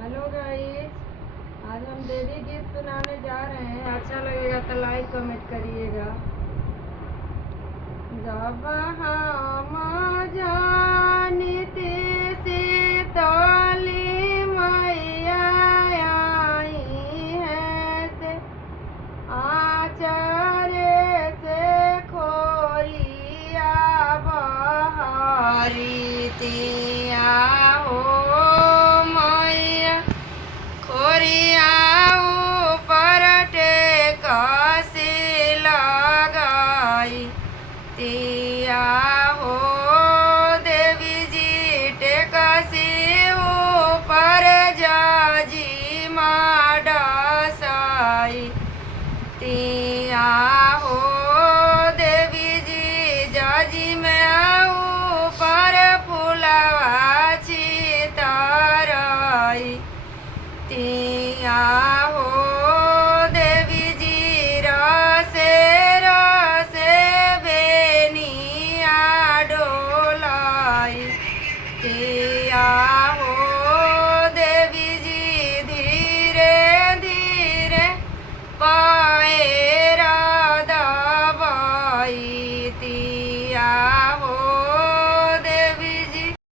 Hello guys, आज हम देवी गीत सुनाने जा रहे हैं। अच्छा लगेगा तो लाइक कमेंट करिएगा। जब हम जानते से तली मैया आई है से आचार्य से खोरिया बहारी तिया हो खोरिया ऊपर टेकसी लगाई तिया हो देवी जी टेकसी ऊपर जाजी माडसाई तिया हो देवी जी जाजी में ऊपर फुलवा चिताराई तिया हो देवी जी रसे रसे बेनिया डोलाई तिया